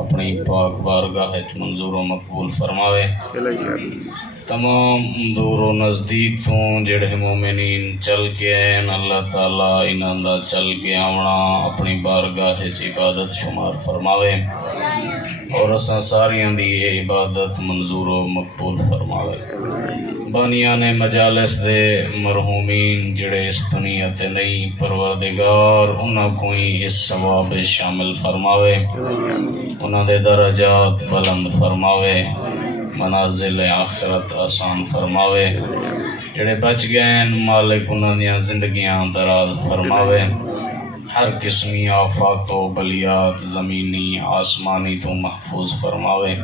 اپنی پاک بارگاہ منظور و مقبول فرماوے۔ تمام دور و نزدیک تو جڑے مومنین چل کے آئین اللہ تعالیٰ انہاں دا چل کے آونا اپنی بارگاہ عبادت شمار فرماوے اور اساں ساریاں دی یہ عبادت منظور و مقبول فرماوے۔ بانیان مجالس دے مرحومین جڑے اس دنیا تے نہیں، پروردگار انہاں کوئی اس ثواب شامل فرماوے، انہاں دے درجات بلند فرماوے، منازل آخرت آسان فرماوے۔ جڑے بچ گئے مالک انہاں دیاں زندگیاں دراز فرماوے، ہر قسمی آفات و بلیات زمینی آسمانی تو محفوظ فرماوے۔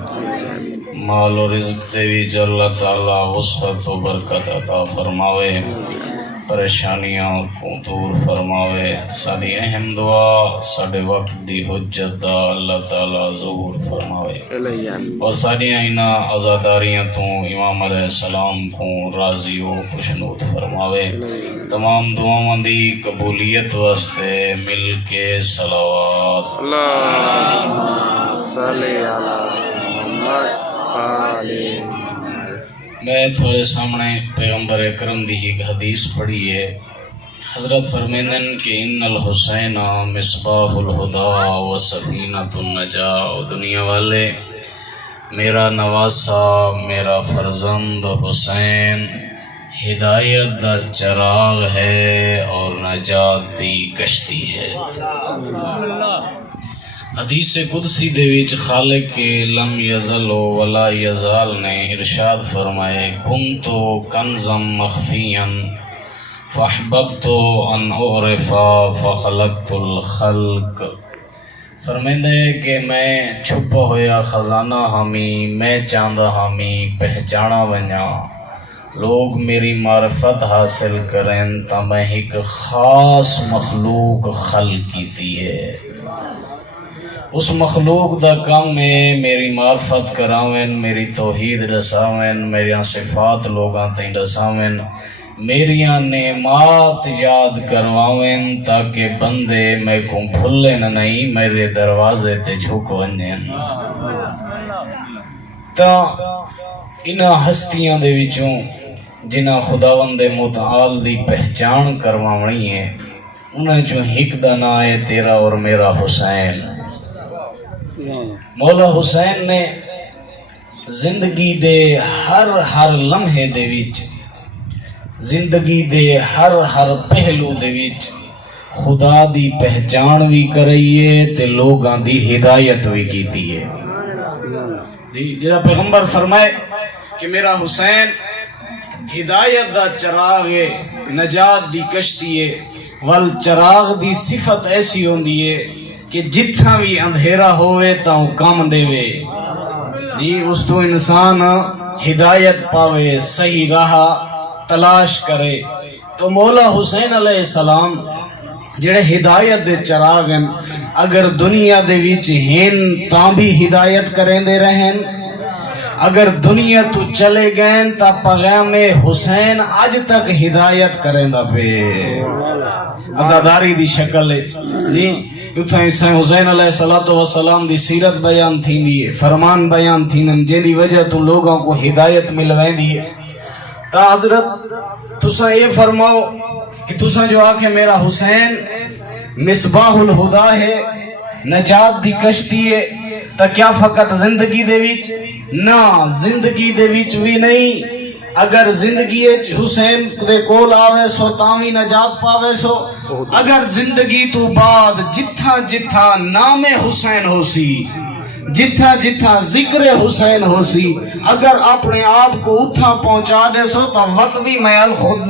مال و رزق دے وچ اللہ تعالیٰ وسعت و برکت عطا فرماوے، پریشانیاں کو دور فرماوے۔ ساری اہم دعا ساڈے وقت دی حجت دا اللہ تعالیٰ ظہور فرماوے اور ساڈیاں انہاں عزاداریاں تو امام علیہ السلام کو راضی و خوشنود فرماوے۔ تمام دعاواں دی قبولیت واسطے مل کے صلوات اللہم صلی علی محمد میں تھوڑے سامنے پیغمبر اکرم دی ایک حدیث پڑھی ہے۔ حضرت فرمیندن کہ ان الحسین مصباح الہدا و سفینۃ النجاہ۔ دنیا والے، میرا نواسا میرا فرزند حسین ہدایت دا چراغ ہے اور نجات دی کشتی ہے۔ حدیث قدسی دے وچ خالق کے لم یزل ولا یزال نے ارشاد فرمائے، کنتو کنزا مخفیا فاحببت ان اعرفا فخلقت الخلق۔ فرمیندے کہ میں چھپا ہویا خزانہ ہمی، میں چاندہ ہمی پہچانا ونیا، لوگ میری معرفت حاصل کریں تا میں ایک خاص مخلوق خلق کیتی ہے۔ اس مخلوق دا کم ہے میری معرفت کراویں، میری توحید رساویں، میریاں صفات لوگاں تیں رساویں، میریاں نعمات یاد کرواویں تاکہ بندے میں کو بھولن نہیں، میرے دروازے تے جھک ونجیں۔ تا انہاں ہستیاں دے وچوں جنہاں خداوند متعال دی پہچان کرواونی ہے، انہاں چوں ایک دا نام ہے تیرا اور میرا حسین۔ مولا حسین نے زندگی دے ہر لمحے دے وچ، زندگی دے ہر پہلو دے وچ خدا دی پہچان بھی کرائیے تے لوگاں دی ہدایت بھی کیتی ہے۔ جڑا پیغمبر فرمائے کہ میرا حسین ہدایت دا چراغ ہے، نجات دی کشتی ہے، ول چراغ دی صفت ایسی ہوندی ہے کہ جتھا بھی اندھیرا ہوئے تا وہ کام دے وے جی، اس تو انسان ہدایت پاوے، صحیح راہ تلاش کرے۔ تو مولا حسین علیہ السلام جڑے ہدایت دے چراغ ہیں، اگر دنیا دے وچ ہن تاں بھی ہدایت کریں دے رہن، اگر دنیا تو چلے گئے تا پیغام حسین آج تک ہدایت کریں دا پہ عزاداری دی شکل ہے جی۔ اتھا حسین علیہ السلام دی سیرت بیان تھی دی ہے، فرمان بیان تھی دن، جن دی وجہ تو لوگوں کو ہدایت ملوائیں دی ہے۔ تا حضرت تساں یہ فرماؤ کہ تساں جو آکھے میرا حسین مصباح الہدا ہے، نجات دی کشتی ہے، تا کیا فقط زندگی دے وچ؟ نا، زندگی دے وچ بھی نہیں، اگر زندگی حسین دے کول آوے سو تاوی نجات پاوے سو، اگر زندگی تو بعد جتھا جتھا نام حسین ہو سی، جتھا جتھا ذکر حسین ہو سی، اگر اپنے آپ کو اتھا پہنچا دے سو تو وقت بھی میں خود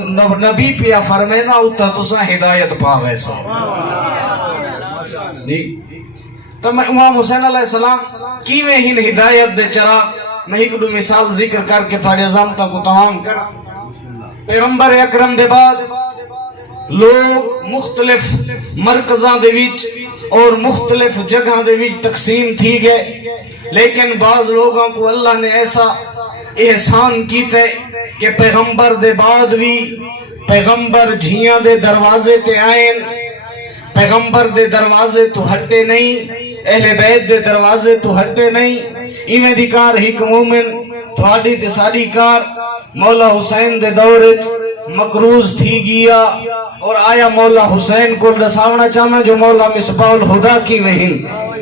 نبی پیا فرمینا اتھا تسا ہدایت پاوے سو جی۔ تو میں امام حسین علیہ السلام کیویں ہن ہدایت دے چراغ، میں ایک دو مثال ذکر کر کے تھوڑے ضابطہ کو تمام کرا۔ پیغمبر اکرم دے بعد لوگ مختلف مرکزاں دے وچ اور مختلف جگہ دے وچ تقسیم تھی گئے، لیکن بعض لوگوں کو اللہ نے ایسا احسان کیتے کہ پیغمبر دے بعد بھی پیغمبر جھیاں دے دروازے تے آئین، پیغمبر دے دروازے تو ہٹے نہیں، اہل بیت دے دروازے تو ہٹے نہیں، ایویں دی کار ہی مومن تھوڑی تے ساری کار مولا حسین دے دور مقروض تھی گیا، اور آیا مولا حسین کو رساونا چاہنا جو مولا مصباح الہدا کی وہن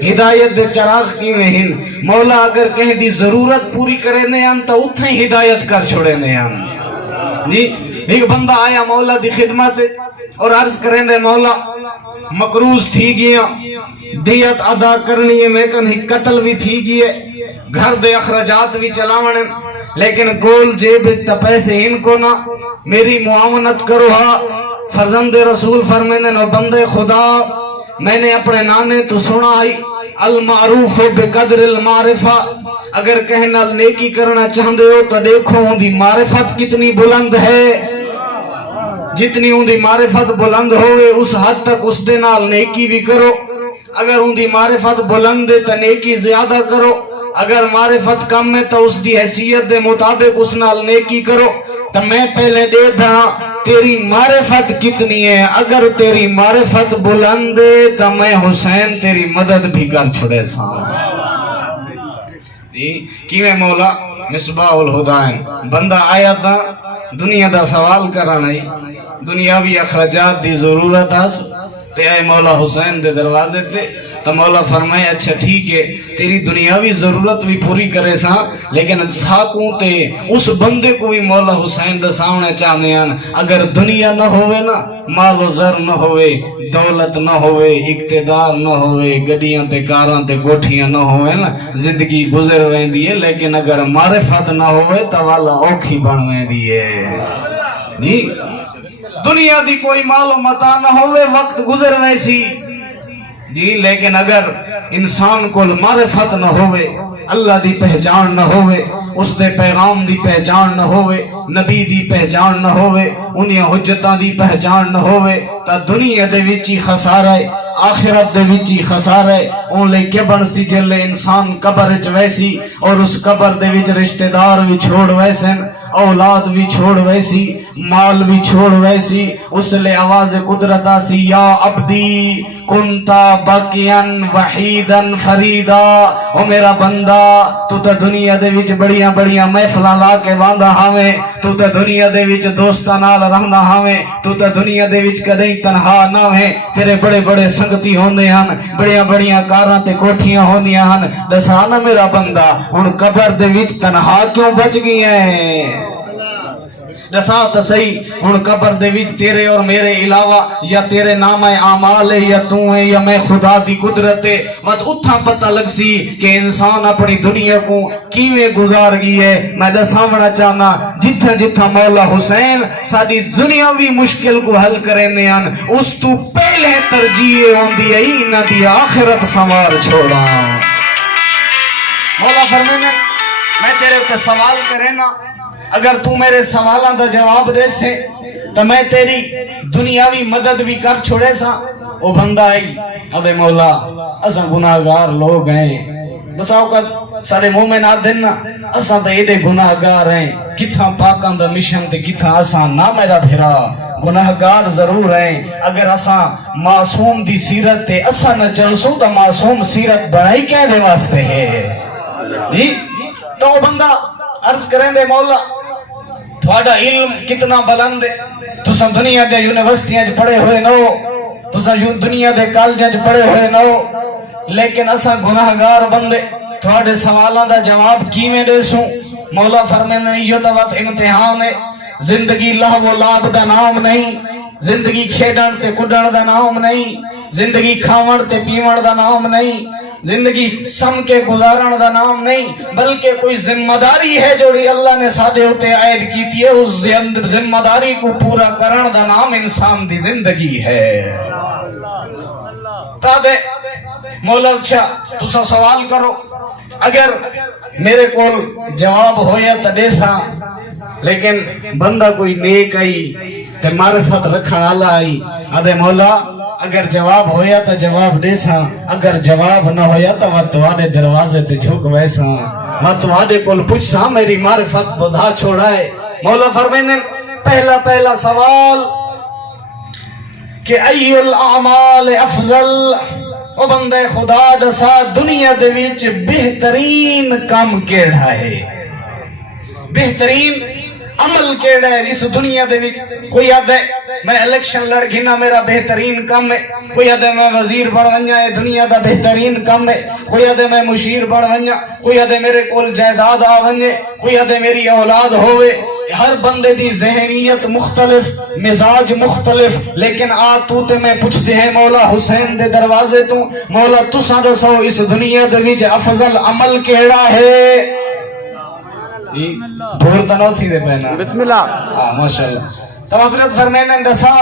ہدایت دے چراغ کی وہن مولا اگر کہیں دی ضرورت پوری کرے نے آن تو اتھیں ہدایت کر چھوڑے نے آن جی۔ ایک بندہ آیا مولا دی خدمت اور عرض کریں دے مولا مقروض تھی گیا، دیت ادا کرنی ہے، میں کن ہی قتل بھی تھی گئے، گھر دے اخراجات بھی چلاونے، لیکن گول جیب تا پیسے ان کو نہ، میری معاونت کرو ہاں۔ فرزند رسول فرمینے نو بندے خدا، میں نے اپنے نانے تو سنا ہی المعروف بقدر المعرفہ، اگر کہنا نیکی کرنا چاہتے ہو تو دیکھو ان دی معرفت کتنی بلند ہے، جتنی ان دی معرفت بلند ہوئے اس حد تک اس دے نال نیکی بھی کرو، اگر ان دی معرفت بلند ہے تو نیکی زیادہ کرو، اگر معرفت کم ہے تو اس دی حیثیت دے مطابق اس نال نیکی کرو۔ تو میں پہلے دے تھا تیری معرفت کتنی ہے، اگر تیری معرفت بلند ہے تو میں حسین تیری مدد بھی کر چھڑے سا کیویں مولا مصباح الہدا بندہ آیا تھا دنیا دا سوال کرانا ہی، دنیاوی اخراجات دی ضرورت اس تے آئے مولا حسین دے دروازے تے، تو مولا فرمائے اچھا ٹھیک ہے تیری دنیاوی ضرورت بھی پوری کرے سا، لیکن ساکوں تے اس بندے کو بھی مولا حسین دے سامنے چاہنے ہیں، اگر دنیا نہ ہوئے نا، مال و زر نہ ہوئے، دولت نہ ہوئے، اقتدار نہ ہوئے، گڑیاں تے کاراں تے کوٹھیاں نہ ہوئے نا، زندگی گزر ویں دیئے، لیکن اگر معرفت نہ ہوئے تو والا اوکھی بن ویں دیئے جی۔ دنیا دی کوئی مال و متاع نہ ہوئے، وقت گزر ویں سی جی، لیکن اگر انسان کو معرفت نہ ہوئے، اللہ دی پہچان نہ ہوئے، اس دے پیغام دی پہچان نہ ہوئے، نبی دی پہچان نہ ہوئے، انہیں حجتاں دی پہچان نہ ہوئے، تا دنیا دے وچی خسارہ ہے، آخرت دے وچی خسارہ ہے۔ اون لے کے بن سی جلے انسان قبر وچ ویسی، اور اس قبر دے وچ رشتہ دار بھی چھوڑ ویسن، اولاد بھی چھوڑ ویسی، مال بھی چھوڑ ویسی، اس لے آواز قدرت آسی یا عبدی کنتا باقیاً وحیداً فریدا، او میرا بندہ تو تا دنیا دے وچ بڑیاں بڑیاں محفلاں لا کے باندھا ہاویں، تو تا دنیا دے وچ دوستاں نال رہنا ہاویں، تو تا دنیا دے وچ کدیں تنہا نہ ہیں، تیرے بڑے بڑے سنگتی ہوندے ہن، بڑیاں بڑیاں کاراں تے کوٹھیاں ہوندیاں ہن، دسا نا میرا بندہ ہن قبر دے وچ تنہا کیوں بچ گئی ہیں؟ دسا تو صحیح ہن قبر دے وچ تیرے اور میرے علاوہ یا تیرے نام اعمال ہے یا تو ہے یا میں خدا دی قدرت ہے، مت اتھا پتہ لگ سی کہ انسان اپنی دنیا کو کیویں گزار گئی ہے۔ میں دساونا چاہنا جتھا جتھا مولا حسین ساری دنیاوی مشکل کو حل کرنے ہیں، اس تو پہلے ترجیح ہوندی ہے انہاں دی آخرت سنوار چھوڑا۔ مولا فرمانے میں تیرے تے سوال کرے نا، اگر تو میرے سوالاں دا جواب دے سے تو میں تیری دنیاوی مدد بھی کر چھوڑے سا۔ او بندہ آئی ادے مولا اساں گناہگار لوگ ہیں، بس اوقات سارے مومن آدھن نا اساں تے ایدے گناہگار ہیں، کتھاں پاکاں دا مشن تے کتھاں اساں نہ میرا بھرا گناہگار ضرور ہیں، اگر اساں معصوم دی سیرت تے اساں نہ چلسوں تو معصوم سیرت بنائی کہہ دے واسطے ہے جی۔ تو بندہ عرض کریں دے مولا تھوڑا علم کتنا بلند ہے، تساں دنیا دے یونیورسٹیاں پڑھے ہوئے نہ ہو، تساں دنیا دے کالجاں پڑھے ہوئے نہ ہو، لیکن اساں گناہگار بندے تھوڑے سوالاں دا جواب کیویں دے سوں؟ مولا فرماندے یہ تو وقت امتحان ہے، زندگی لہو و لعب دا نام نہیں، زندگی کھیڈن تے کڈن دا نام نہیں، زندگی کھاون تے پیون دا نام نہیں، زندگی سم کے گزارن دا نام نہیں، بلکہ کوئی ذمہ داری ہے جو اللہ نے ساڈے اوتے عائد کیتی ہے، اس ذمہ داری کو پورا کرن دا نام انسان دی زندگی ہے۔ تابے مولا اچھا تسا سوال کرو، اگر میرے کول جواب ہویا تو دے سا، لیکن بندہ کوئی نیک آئی تے معرفت رکھن والا آئی ادے مولا اگر جواب ہویا تو جواب دے سا، اگر جواب نہ ہویا تو وہ تواڈے دروازے تے جھک ویسا، میں تواڈے کول پوچھ سا میری معرفت بدا چھوڑائے۔ مولا فرمائیں پہلا سوال کہ ای الاعمال افضل، او بندے خدا دسا دنیا دے وچ بہترین کام کیڑا ہے، بہترین عمل کیڑا ہے اس دنیا دے وچ؟ کوئی آدھے میں الیکشن لڑ گھنا میرا بہترین کام ہے، کوئی آدھے میں وزیر بڑھ ونجا ہے دنیا دا بہترین کام ہے، کوئی آدھے میں مشیر بڑھ ونجا، کوئی آدھے میرے کول جائیداد آ ونجے، کوئی آدھے میری اولاد ہوئے۔ ہر بندے دی ذہنیت مختلف، مزاج مختلف، لیکن آ تو تے میں پوچھتے ہیں مولا حسین دے دروازے تو، مولا تساں دسو اس دنیا دے وچ افضل عمل کیڑا ہے؟ دھور تا نہ تھی دے پہنا بسم اللہ ماشاءاللہ۔ تو حضرت فرمینے دسا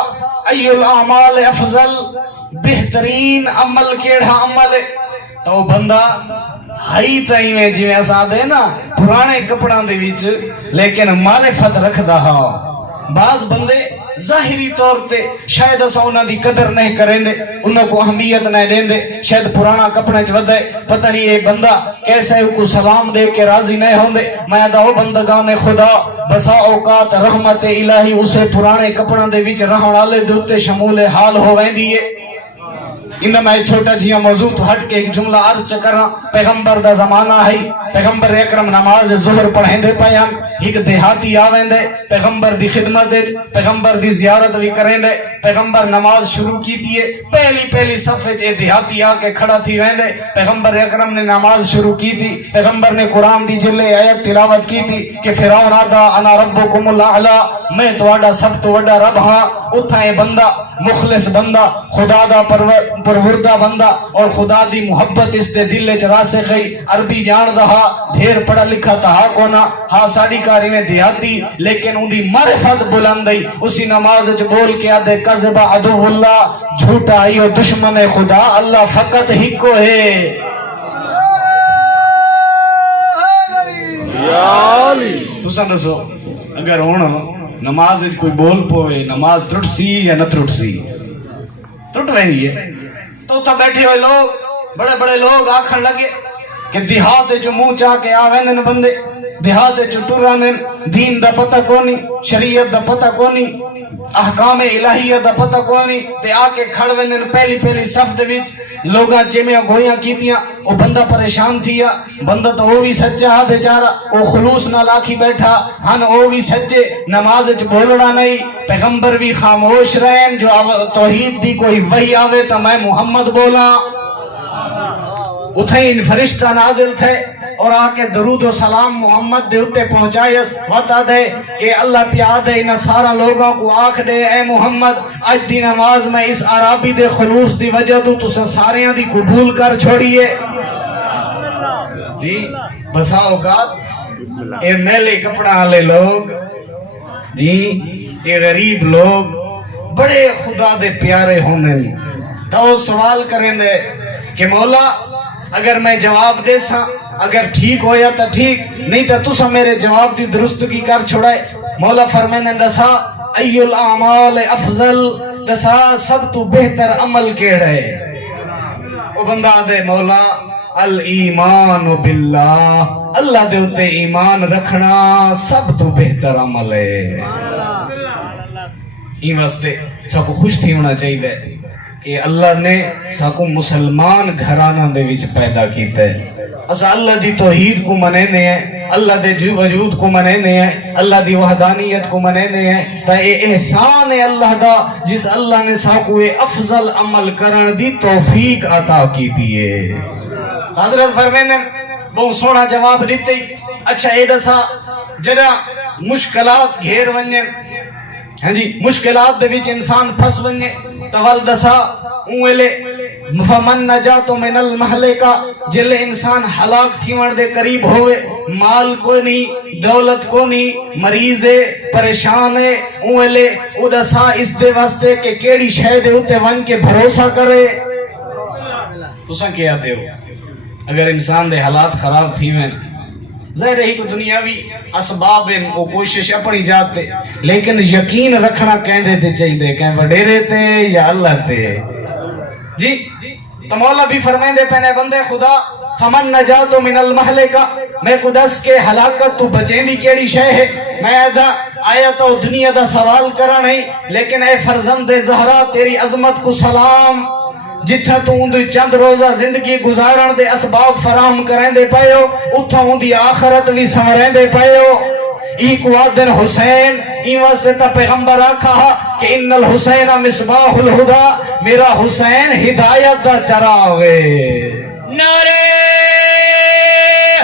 ای الاعمال افضل، بہترین عمل کیڑا عمل ہے؟ تو بندہ ہائی تائیں میں جی میں ایسا دے نا پرانے کپڑاں دے وچ لیکن معرفت رکھ دا بعض بندے ظاہری طور تے شاید اسا انہاں دی قدر نہیں کریں دے، انہاں کو اہمیت نہیں دیں دے، شاید پرانا کپڑا چ ودے پتہ نہیں یہ بندہ کیسے کو سلام دے کے راضی نہیں ہوندے۔ میں دا او بندگان خدا بسا اوقات رحمت الہی اسے پرانے کپڑاں دے وچ رہن والے دے اوتے شمول حال ہو ویندی ہے۔ انہاں میں چھوٹا جیا موضوع تو ہٹ کے ایک جملہ عرض چکرا، پیغمبر دا زمانہ ہے، پیغمبر اکرم نماز ظہر پڑھیں دے پیان، ایک دیہاتی آویں دے پیغمبر دی خدمت دے، پیغمبر دی زیارت بھی کریں دے، پیغمبر نماز شروع کی دیئے، پہلی صفحے چے دیہاتی آ کے کھڑا تھی ویں دے، پیغمبر اکرم نے نماز شروع کی تھی، پیغمبر نے قرآن دی جلے آیت تلاوت کی تھی کہ فرعون آدھا انا ربکم الاعلی، میں تواڈا سب تو وڈا رب ہاں۔ اتھا یہ بندہ مخلص بندہ، خدا دا پروردہ بندہ اور خدا دی محبت اس تے دل وچ راسخ ہے، عربی جان رہا، ڈھیر پڑھا لکھا تھا کونا، ہاں ساڑی کاری میں دیہاتی، لیکن ان دی معرفت بلند ہے۔ اسی نماز وچ بول کے آدھے کذب عدو اللہ، جھوٹا ایو دشمن خدا اللہ فقط ہی کو ہے۔ تساں دسو اگر ہن نماز کوئی بول پوے نماز ٹرٹ سی یا نہ ٹرٹ سی؟ ٹرٹ رہی ہے۔ تو تا بیٹھے ہوئے لوگ بڑے بڑے لوگ آکھن لگے کہ دیہات جو منہ چاہ کے آویں بندے، دیہات جو ٹرانے دین دا پتہ کونی، شریعت دا پتہ کونی، احکام الہیہ دا پتہ کونی، تے آ کے کھڑ ویندے پہلی صف دے وچ لوگاں چمیاں گویاں کیتیاں، او بندہ پریشان تھیا، بندہ تو او بھی سچا ہے بیچارہ، او خلوص نال آکھی بیٹھا ہن او بھی سچے، نماز وچ بولنا نہیں، پیغمبر بھی خاموش رہن، جو توحید دی کوئی وحی آوے تو میں محمد بولاں۔ اتھے ان فرشتہ نازل تھے اور آ کے درود و سلام محمد دے اتے پہنچائیس، بتا دے کہ اللہ پیاد دے انہا سارا لوگوں کو آکھ دے اے محمد آج دی نماز میں اس عرابی دے خلوص دی وجہ تو تسا ساریاں دی قبول کر چھوڑیے۔ جی بسا اوقات اے میلے کپڑا آلے لوگ، جی اے غریب لوگ بڑے خدا دے پیارے ہونے، تو سوال کریں دے کہ مولا اگر میں جواب دے سا اگر ٹھیک ہویا تا ٹھیک، نہیں تا تسا میرے جواب دی درستگی کر چھوڑائے۔ مولا فرمینے دسا ای الاعمال افضل، دسا سب تو بہتر عمل کیڑے؟ وہ بندہ دے مولا الایمان باللہ، اللہ دے اتے ایمان رکھنا سب تو بہتر عمل ہے۔ این واسطے سب کو خوش تھی ہونا چاہیے کہ اللہ نے ساکو مسلمان گھرانہ دے وچ پیدا کیتا ہے۔ اسا اللہ دی توحید کو منینے ہیں، اللہ دے وجود کو منینے ہیں، اللہ دی وحدانیت کو منینے ہیں، تا اے احسان ہے اللہ دا جس اللہ نے ساکو اے افضل عمل کرن دی توفیق عطا کی دیئے۔ حضرت فرمینے بہت سونا جواب دیتے، اچھا اے دسا جڑا مشکلات گھیر ونجن، ہاں جی مشکلات دے وچ انسان پھس ونجے تول دسا اوہلے فمن نجات من المہلکہ، جلے انسان ہلاک تھیون دے قریب ہوئے، مال کو نہیں دولت کو نہیں، مریض ہے پریشان ہے، اوہلے او دسا اس دے واسطے کہ کیڑی شے دے اوتے ون کے بھروسہ کرے۔ تساں کیا دے ہو اگر انسان دے حالات خراب تھیون، ظاہر ہی کو دنیاوی اسباب ہیں وہ کوشش اپنی جاتے، لیکن یقین رکھنا کہندے تے چاہیے کہ وڈیرے تے یا اللہ تے۔ جی تو مولا بھی فرمائیں دے پہنے بندے خدا فمن نجات من المہلکہ، میں کو دس کے ہلاکت تو بچیں دی کیڑی شے ہے؟ میں آیا تو دنیا دا سوال کرا نہیں، لیکن اے فرزند زہرا تیری عظمت کو سلام، جتھا تو اندی چند روزہ زندگی گزارن دے اسباب فراہم کریں دے پائے ہو اتھا اندی آخرت بھی سمریں دے پائے ہو ایک وعدن حسین این واسطے تا پیغمبر آکھا کہ ان الحسین مصباح الہدا میرا حسین ہدایت دا چراغے نعرے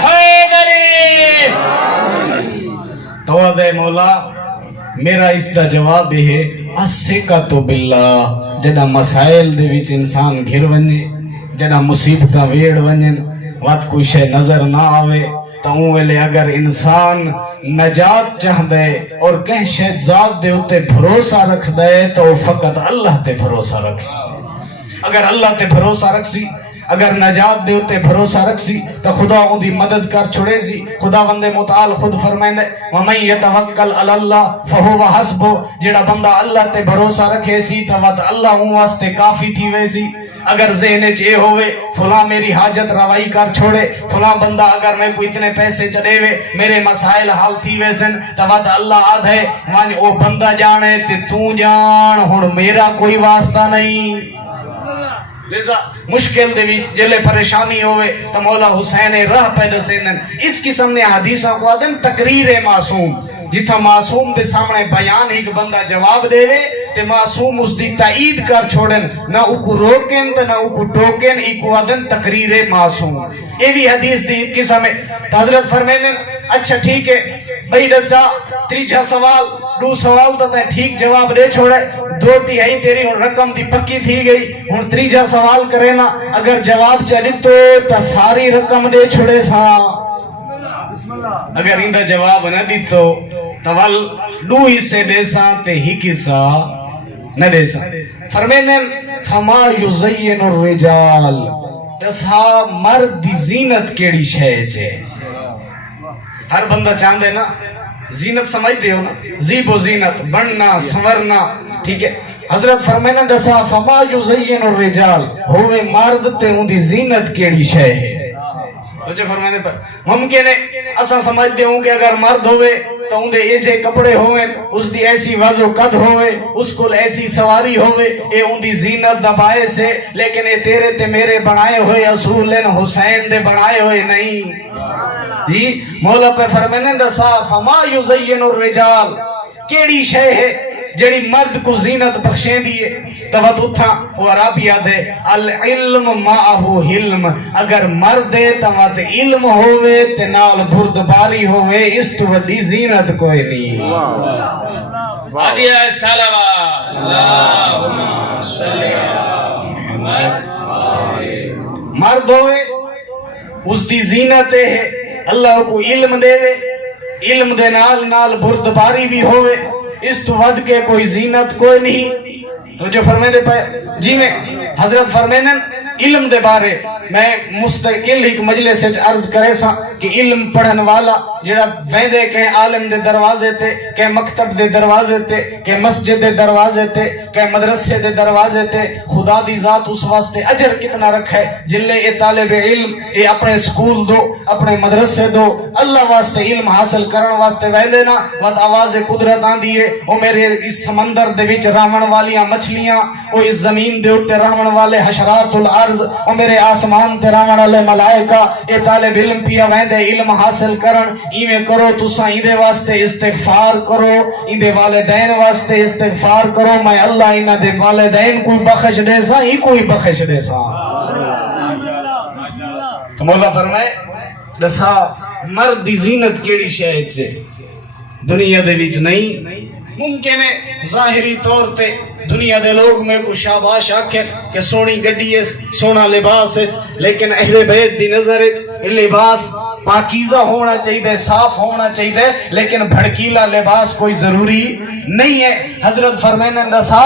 حیدری تو دے مولا میرا اس دا جواب ہے الثقۃ باللہ جڑا مسائل دے وچ انسان گھر ونجے جڑا مصیبتاں ویڑ ونجن وقت کوئی شے نظر نہ آوے تو ویلے اگر انسان نجات چاہ دے اور کہیں شاید ذات دے اتے بھروسہ رکھ دے تو فقط اللہ تے بھروسہ رکھے اگر اللہ تے بھروسہ رکھ سی اگر نجات دے اتے بھروسہ رکھ سی تو خدا ان دی مدد کر چھوڑے سی خدا بندے متعال خود فرمائیں دے وَمَن يَتَوَكَّلْ عَلَى اللَّهِ فَهُوَ حَسْبُهُ جیڑا بندہ اللہ تے بھروسہ رکھے سی تو اللہ ان واسطے کافی تھی ویسی اگر ذہن چے ہوئے فلاں میری حاجت روائی کر چھوڑے فلاں بندہ اگر میں کوئی اتنے پیسے چلے وے میرے مسائل حل تھی ویسن تو اللہ آدھے مان او بندہ جانے تے تو جان ہن میرا کوئی واسطہ نہیں لذا مشکل دے وچ جلے پریشانی ہوئے تو مولا حسین راہ پیدا سینن اس قسم نے حدیثاں کو آدم تقریر معصوم جتھا معصوم دے سامنے بیان ایک بندہ جواب دے وے تے معصوم اس دی تائید کر چھوڑن نہ اوکو روکن تے نہ اوکو ٹوکن ایکو آدم تقریر معصوم یہ بھی حدیث دی قسم ہے حضرت فرمائیں اچھا ٹھیک ہے بھئی دسا تریجا سوال دو سوال تو تے ٹھیک جواب دے چھوڑے دو تیہائی تیری رقم دی پکی تھی گئی ہن تریجا سوال کرے نا اگر جواب چلی تو ساری رقم دے چھوڑے سا اگر اندہ جواب نہ دی تو ول دو حصے دے سا تے ہی حصہ نہ دے سا فرمائیں فما یزین الرجال دسا مرد دی زینت کیڑی شے چے ہر بندہ چاندے نا زینت سمجھتے ہو نا زیب و زینت بننا سورنا ٹھیک ہے حضرت فرمائنا دسا فما یزین الرجال ہوئے مرد تے ہوں دی زینت کیڑی شے ہے تو جو فرمانے پر ممکن ہے اسا سمجھتے ہوں کہ اگر مرد ہوئے تو اندے ایجے کپڑے ہوئے اس دی ایسی وضع قد ہوئے اس کو ایسی سواری ہوئے اے ان دی زینت دبائے سے لیکن اے تیرے تے میرے بنائے ہوئے اصول حسین دے بنائے ہوئے نہیں جی مولا پہ فرمانے دسا فما یزین الرجال کیڑی شے ہے جڑی مرد کو زینت بخشیں دیئے توت اتھا وہ عربی آدھے العلم معہو حلم اگر مرد ہے توت علم ہوئے تنال بردباری ہوئے اس تو وڈی زینت کوئی نہیں علیہ السلام اللہم صلی علی محمد مرد ہوئے اس دی زینت ہے اللہ کو علم دے وے علم دے نال بردباری بھی ہوئے اس تو ود کے کوئی زینت کوئی نہیں تو جو فرمینے پہ جی میں حضرت فرمینے علم دے بارے میں مستقل ایک مجلس سے عرض کرے سا کہ علم پڑھن والا جڑا ویندے کہ عالم دے دروازے تے کہ مکتب دے دروازے تے کہ مسجد دے دروازے تے کہ مدرسے دے دروازے تے خدا دی ذات اس واسطے اجر کتنا رکھے جلے اے طالب علم اے اپنے سکول دو اپنے مدرسے دو اللہ واسطے علم حاصل کرن واسطے ویندے نا وقت آواز قدرت آن دیئے او میرے اس سمندر دے وچ راون والیاں مچھلیاں او اس زمین دے اتے راون والے حشرات الارض او میرے آسمان تے راون والے ملائکہ اے طالب علم پیا ویندے علم حاصل کرن ایویں کرو تساں ایندے واسطے استغفار کرو ایندے والدین واسطے استغفار کرو میں اللہ انہاں دے والدین کوئی بخش دے سا ہی کوئی بخش دے سا تو مولا فرمائے دسا مرد دی زینت کیڑی شاید سے دنیا دے وچ نہیں ممکن ہے ظاہری طور تے دنیا دے لوگ میں کو شاباش آکھیں کہ سونی گڈی ہے سونا لباس ہے لیکن اہل بیت دی نظر ہے لباس پاکیزہ ہونا چاہیے صاف ہونا چاہیے لیکن بھڑکیلا لباس کوئی ضروری نہیں ہے حضرت فرمائنے دسا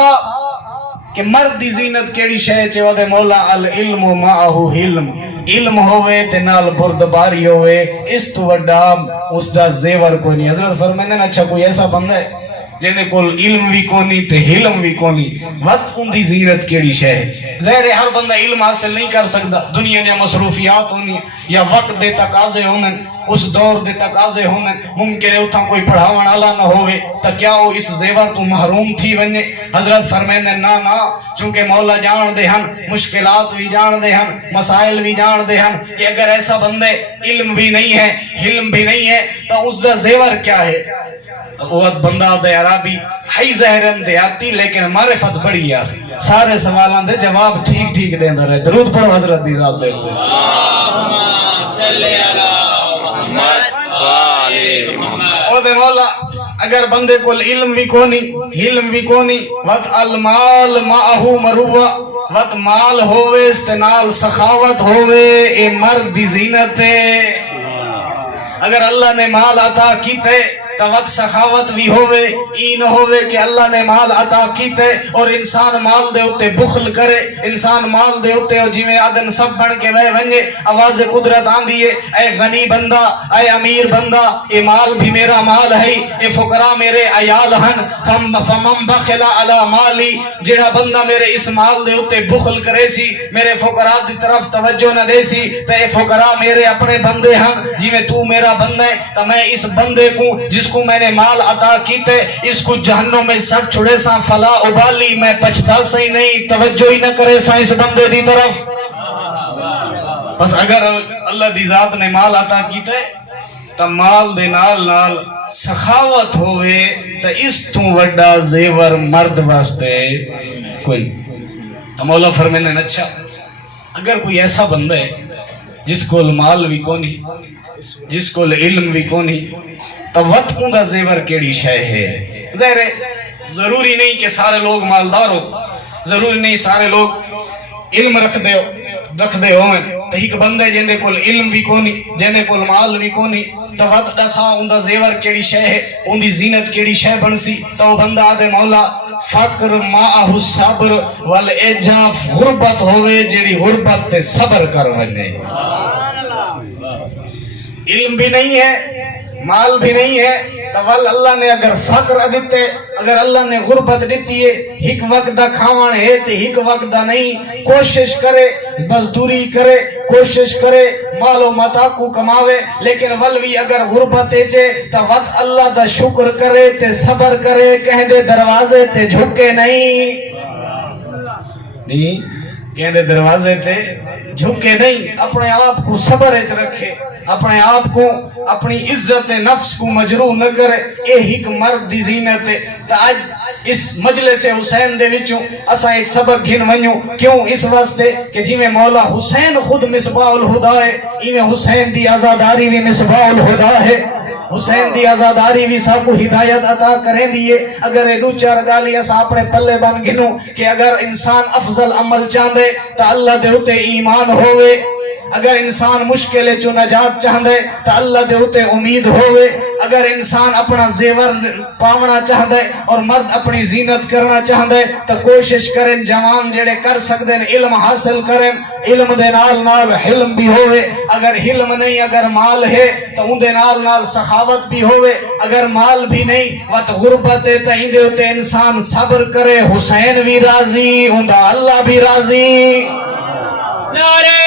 کہ مرد دی زینت کیڑی شے چے ودے مولا العلم معہو حلم علم ہوئے تے نال بردباری ہوئے اس تو وڈا اس دا زیور کوئی نہیں حضرت فرمائنے اچھا کوئی ایسا بندہ ہے جنے کول علم بھی کونی تے حلم بھی کونی وقت ان دی زینت کیڑی شے ہے ظاہر ہے ہر بندہ علم حاصل نہیں کر سکتا دنیا دے مصروفیات ہونی یا وقت دے تقاضے ہونے اس دور دے تقاضے ہونے ممکن ہے اتھا کوئی پڑھاون والا نہ ہوئے تا کیا وہ اس زیور تو محروم تھی ونجے حضرت فرمائیں نا چونکہ مولا جان دے ہن مشکلات بھی جان دے ہن مسائل بھی جان دے ہن کہ اگر ایسا بندے علم بھی نہیں ہے حلم بھی نہیں ہے تو اس دا زیور کیا ہے وہ بندہ دے عربی ہی ظاہرن دے آتی لیکن معرفت بڑی ہے سارے سوالان دے جواب ٹھیک ٹھیک دے اندر ہے درود پڑھو حضرت دی ذات دے اللہم صلی علی محمد وآل محمد او دے مولا اگر بندے کو علم بھی کونی حلم بھی کونی وقت المال معہو مروہ وقت مال ہوئے استنال سخاوت ہوئے اے مرد دی زینت ہے اگر اللہ نے مال عطا کیتے وقت سخاوت بھی ہوئے این ہوئے کہ اللہ نے مال عطا کیتے اور انسان مال دے ہوتے بخل کرے انسان مال دے ہوتے اور جویں آدن سب بن کے بے ونجے آواز قدرت آن دیئے اے غنی بندہ اے امیر بندہ اے مال بھی میرا مال ہے اے فقراء میرے عیال ہن فمن بخلا علی مالی جڑا بندہ میرے اس مال دے ہوتے بخل کرے سی میرے فقراء دی طرف توجہ نہ دے سی تو اے فقراء میرے اپنے بندے ہن جویں تو میرا بندہ ہے تو میں اس بندے کو جس کو میں نے مال عطا کیتے اس کو جہنم میں سٹ چھڑے سا فلا ابالی میں پچھتا سے نہیں توجہ ہی نہ کرے سا اس بندے دی طرف بس اگر اللہ دی ذات نے مال عطا کیتے تو مال دے نال نال سخاوت ہوئے تو اس تو وڈا زیور مرد واسطے کوئی تو مولا فرمینے اچھا اگر کوئی ایسا بندہ ہے جس کو مال بھی کونی جس کو علم بھی کونی تو وقت اندہ زیور کیڑی شے ہے ظاہر ہے ضروری نہیں کہ سارے لوگ مالدار ہو ضروری نہیں سارے لوگ علم رکھ دے ہوئیں تو ایک بندے جندے کول علم بھی کونی جندے کول مال بھی کونی تو وقت ڈسا اندہ زیور کیڑی شے ہے اندی زینت کیڑی شے بنسی تو وہ بندہ آدھے مولا فقر معاہو صبر والعجاف غربت ہوئے جیڑی غربت تے صبر کر ونے علم بھی نہیں ہے مال بھی نہیں ہے تو اللہ نے اگر فقر دیتے اگر اللہ نے غربت دیتی ہے ایک وقت دا کھاوان ہے تو ایک وقت دا نہیں کوشش کرے مزدوری کرے کوشش کرے مال و متا کو کماوے لیکن ولوی اگر غربت ہے تو وقت اللہ دا شکر کرے تے صبر کرے کہہ دے دروازے تے جھکے نہیں کہہ دے دروازے تے جھکے نہیں اپنے آپ کو صبر اچ رکھے اپنے آپ کو اپنی عزت نفس کو مجروح نہ کرے اے ایک مرد دی زینت ہے تو آج اس مجلس حسین دے وچوں اسا ایک سبق گھن ونیوں کیوں اس واسطے کہ جی میں مولا حسین خود مصباح الہدا ہے ایویں حسین دی آزاداری بھی مصباح الہدا ہے حسین دی آزاداری بھی سب کو ہدایت عطا کریں دیئے اگر دو چار گالی ایسا اپنے پلے بن گنو کہ اگر انسان افضل عمل چاہدے تو اللہ دے ہوتے ایمان ہوئے اگر انسان مشکل چو نجات چاہدے تو اللہ دے ہوتے امید ہوئے اگر انسان اپنا زیور پاونا چاہدے اور مرد اپنی زینت کرنا چاہدے تو کوشش کریں جوان جڑے کر سکتے ہیں علم حاصل کریں علم دے نال نال حلم بھی ہوئے اگر حلم نہیں اگر مال ہے تو ان دے نال نال سخاوت بھی ہوئے اگر مال بھی نہیں وقت غربت ہے تو ان دے ہوتے انسان صبر کرے حسین بھی راضی ان دا اللہ بھی راضی نعرہ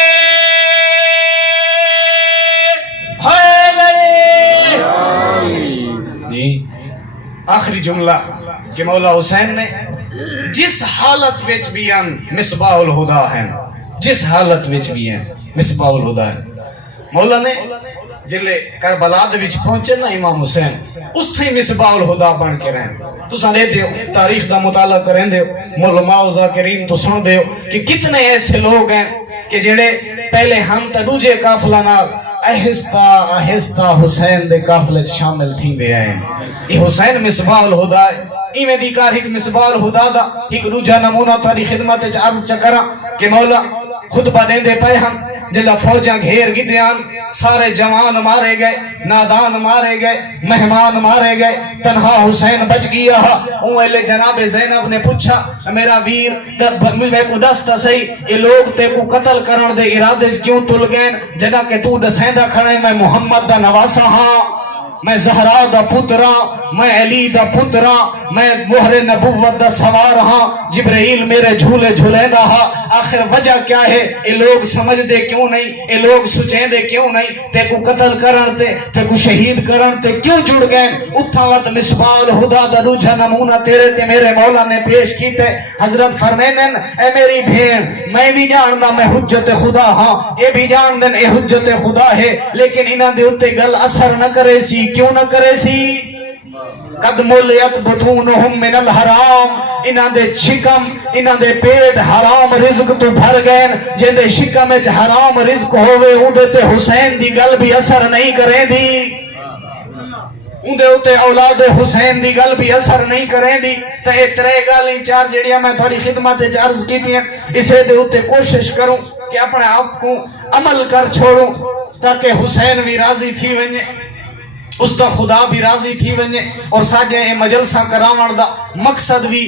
آخری جملہ کہ مولا حسین نے جس حالت وچ بھی ہیں مصباح الہدا ہیں جس حالت وچ بھی ہیں مصباح الہدا ہیں مولا نے جلے کربلا دے وچ پہنچے نا امام حسین اس تھی مصباح الہدا بن کے رہیں تو سنے دیو تاریخ دا مطالعہ کریں دیو علماء و ذاکرین تو سن دیو کہ کتنے ایسے لوگ ہیں کہ جڑے پہلے ہم تا دوجے قافلہ نال آہستہ آہستہ حسین دے قافلے شامل تھی دے آئے یہ حسین مصباح الہدا ہے ایویں دی کار ایک مصباح الہدا دا ایک دوجا نمونہ تاری خدمت عرض چکرا کہ مولا خطبہ دیں دے پہ ہم جلا فوجاں گھیر گدیان سارے جوان مارے گئے نادان مارے گئے مہمان مارے گئے تنہا حسین بچ گیا اوہلے جناب زینب نے پوچھا میرا ویر میں کو دستا صحیح یہ لوگ تے کو قتل کرن دے ارادے کیوں تل گئے جنا کہ تو دسیندہ کھڑے میں محمد دا نواسا ہاں میں زہرا دا پتراں میں علی دا پتراں میں مہر نبوت دا سوار ہاں جبرائیل میرے جھولے جھولیندا ہاں آخر وجہ کیا ہے اے لوگ سمجھ دے کیوں نہیں اے لوگ سچیں دے کیوں نہیں تے کو قتل کرن تے کو شہید کرن تے کیوں جڑ گئے اتھا وقت مصباح الہدا دا دوجا نمونہ تیرے تے میرے مولا نے پیش کیتے حضرت فرمینن اے میری بھین میں بھی جاندا میں حجت خدا ہاں اے بھی جاندن اے حجت خدا ہے لیکن انہاں دے اتے گل اثر نہ کرے سی کیوں نہ کرے سی قد ملیت بطونہم من الحرام انہاں دے شکم انہاں دے پیٹ حرام رزق تو بھر گئے جن دے شکم وچ حرام رزق ہوئے اودے تے حسین دی گل بھی اثر نہیں کریں دی اندے اتے اولاد حسین دی گل بھی اثر نہیں کریں دی تے اے ترے گالی چار جڑیاں میں تھوڑی خدمت عرض کیتی ہیں اسے دے اتے کوشش کروں کہ اپنے آپ کو عمل کر چھوڑوں تاکہ حسین بھی راضی تھی ونجے اس دا خدا بھی راضی تھی ونجے اور ساجے اے مجلساں کراون دا مقصد بھی